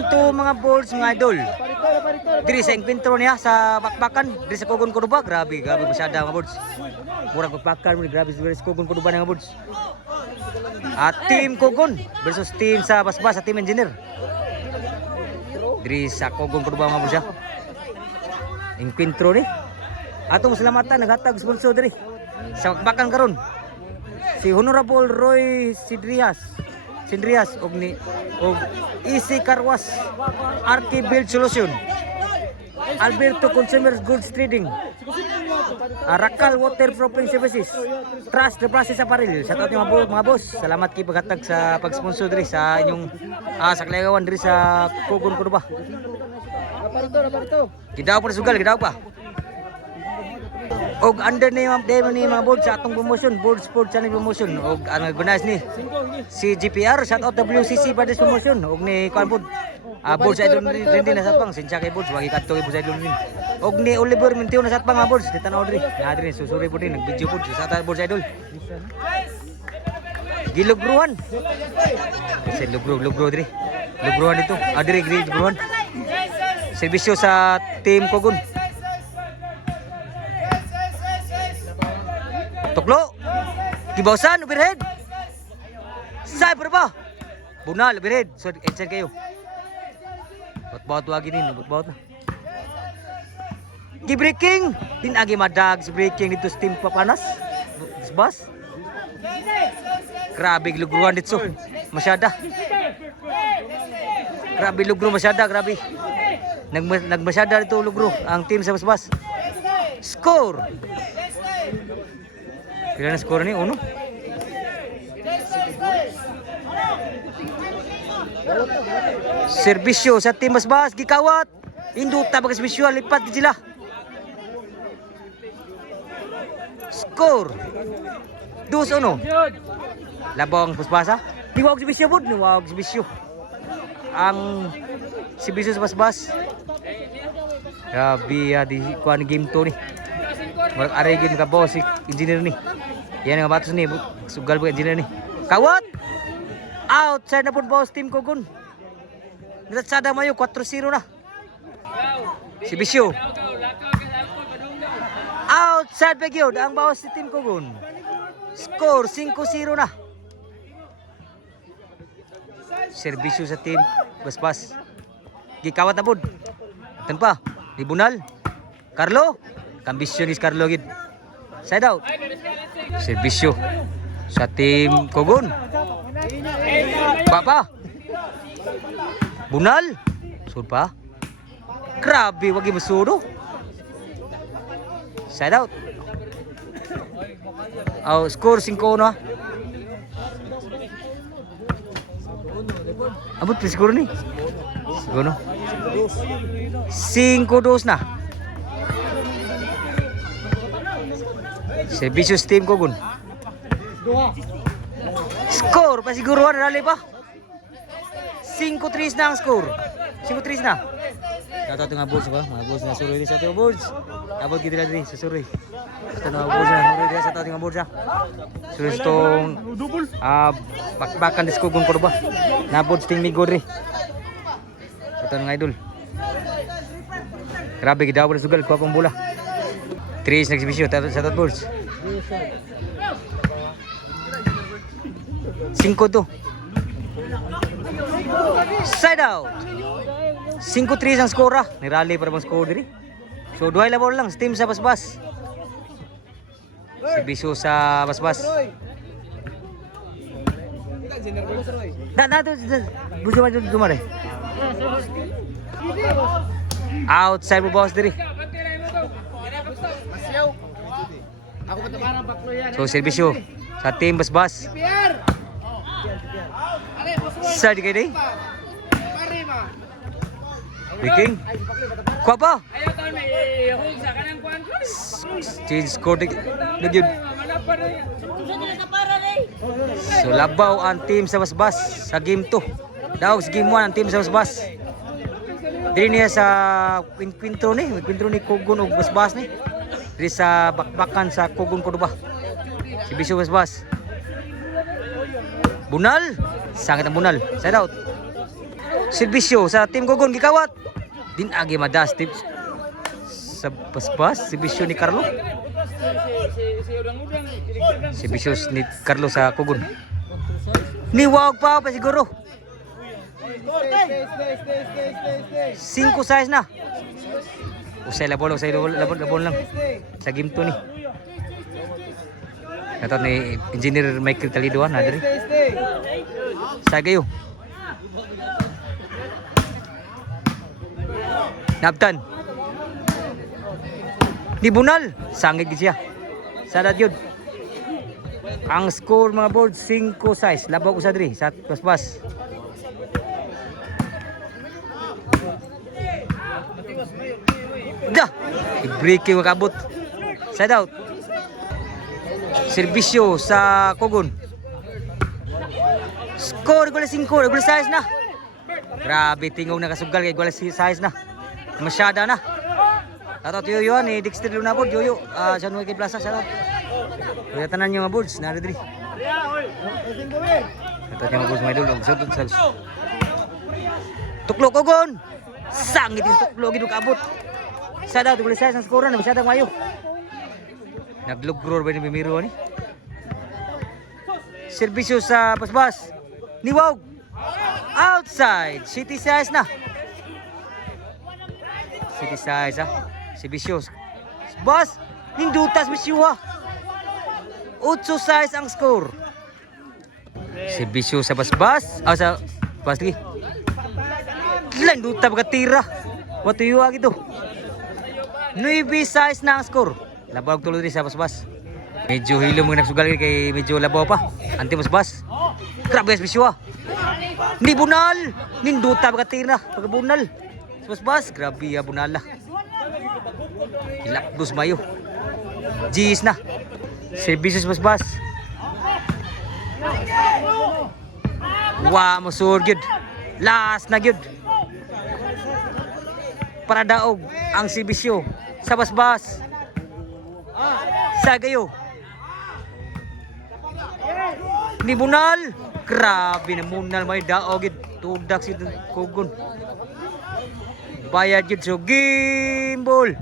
Team 2 mga boards mga idol. Diri sa enkwentro niya sa bakbakan, diri sa Kugon Cordoba. Grabe masyada mga boards. Murag bakbakan mo, grabe sa Kugon Cordoba mga boards. At Team Kugon versus team sa Basbas sa Team Engineer. Diri sa Kugon Cordoba mga boards siya. Enkwentro ni. Atong salamatan naghatag sponsor diri sa bakbakan karon. Si Honorable Roy Sidrias og Easy Carwas, RT Build Solution, Alberto Consumer Goods Trading, Rakal Waterproofing Services, Trust the Process Apparel. Sa ating mga boss, salamat kay paghatag sa pag-sponsor diri sa inyong sa Kalagawan diri sa Kugon Cordoba. Kidaw pa sugal, kidaw pa. Og under ni mga board sa atong promotion, Board Sports Channel promotion og ang gunas ni si GPR shout out WCC para this promotion og ni Kanbod board sa idol din na satpang sincha kay boards wagi kadto kay board sa idol din og ni Oliver Mintio na satpang mga boards ditanaw diri na diri susuri po din nag-video board sa board sa idol gilugruhan si lugro diri lugruhan dito diri lugruhan serbisyo sa Team Kugon. Tuklo. Gibawsan overhead. Cyber ba? Bunal overhead. So answer kayo. Bot wagi din, bot na. Gi-breaking. Din agi madag si breaking dito sa Team Papanas. Bas. Grabe lugruan dito. Masyada. Grabe lugro masyada, grabe. Nagmasyada dito lugro ang team sa Basbas. Score. Kailan na score ni? Uno? Serbisyo sa Team Basbas. Gikawat. Induta baga serbisyo. Lipat di sila. Score. 2-1. Labang Basbas ha. Niwag serbisyo po. Niwag serbisyo. Ang serbisyo sa Basbas. Grabe di kuhan game to ni. Marag aregin ka boss si engineer ni. Yan nga batos ni sugal po engineer ni. Kawat. Outside na po boss Team Kugon. Natsada mayo 4-0 na. Si Bisyo. Outside pa gyud ang boss si Team Kugon. Score 5-0 na. Serbisyo sa Team Basbas. Gikawat na pod. Tempa, di Bunal. Carlo. Ambisyonis Carlo gid. Side out. Serbisyo sa Team Kugon. Papa. Bunal. Sud pa. Grabe wagi masudo. Side out. Score 5 na. Abot pa siguro ni. Siguro. 5-2 na. Serbisyo Team Kugon. Score pasiguruhan rally pa. 5-3 na ang score. 5-3 na. Dato nga boards ba? Mga boards na suroy sa ating boards. Abot gid diri sa suroy. Ito na boards na suroy sa ating boards. Suroy tong bakbakan dis Kugon Cordoba. Na boards Team Migo diri. Ito nga idol. Grabe gid daw sugal ko pang bola. 3 nagsibisyo sa tot boards. 5-2. Side out. 5-3 ang score. Nirally para bang score diri. So duhay labor lang team sa Basbas. Serbisyo sa Basbas. Bujo man dumare. Outside mo boss diri. So serbisyo sa Team Basbas. Side kay day. Breaking. Kuha pa. Change score nagyud. So labaw ang team sa Basbas sa game 2. Daog sa game 1 ang team sa Basbas. Diri niya sa kwintro ni Kugon ug Basbas ni. Diri sa bakbakan sa Kugon Cordoba. Si Bisyo Basbas. Bunal, sakit ang bunal. Side out. Serbisyo sa Team Gogon gikawat. Din agi madas tip sa paspas serbisyo ni Carlo. Serbisyo ni Carlo sa Gogon. Niwag pa siguro. 5 size na. Usay labon lang. Sa game 2 ni. Katot ni Engineer Michael Talido na diri. Sagayo. Naptan. Di bunal, sangit gid siya. Sada jud. Ang score mga board 5 size. Labaw ko sa diri sa paspas. Dah. I-break yung kabot. Side out. Serbisyo sa Gogon. Score goal 5, goal size na. Grabe tingog na kasugal kay goal size na. Masyada na. Tatot yoyo ni Dexter Luna board yoyo. Sa Nueva Plaza sa. Kuya tanan yung mga boards na diri. Tatot yung boards may dulog sa Tuklo Gogon. Sangit yung tuklo gid kabot. Sa daw goal size ang score na masyadong mayo. Nagluggror ba ni Bimiro ni? Serbisyo sa pasbas. Niwag. Outside. City size na. City size ha. Serbisyo. Bas. Nindutas bisyo ha. 8 size ang score. Serbisyo sa pasbas. Sa pasli. Landuta pagkatira. Watuyuwa gitu. 9 size na ang score. Labaw tuloy rin sa basbas. Medyo hilo mo nagsugal kay medyo labaw pa. Anti basbas. Grabe as bisyo. Ni bunal. Ninduta pagkatira. Pagkabunal. Basbas. Grabe ya bunala. Ilakdos mayo. Gis na. Services basbas. Wa mo surgid. Last na gyud. Para daog ang serbisyo sa basbas. Sagayo. Ni bunal. Grabe na munal may daog gid tugdak si Gogon. Bayad gid so gimbol.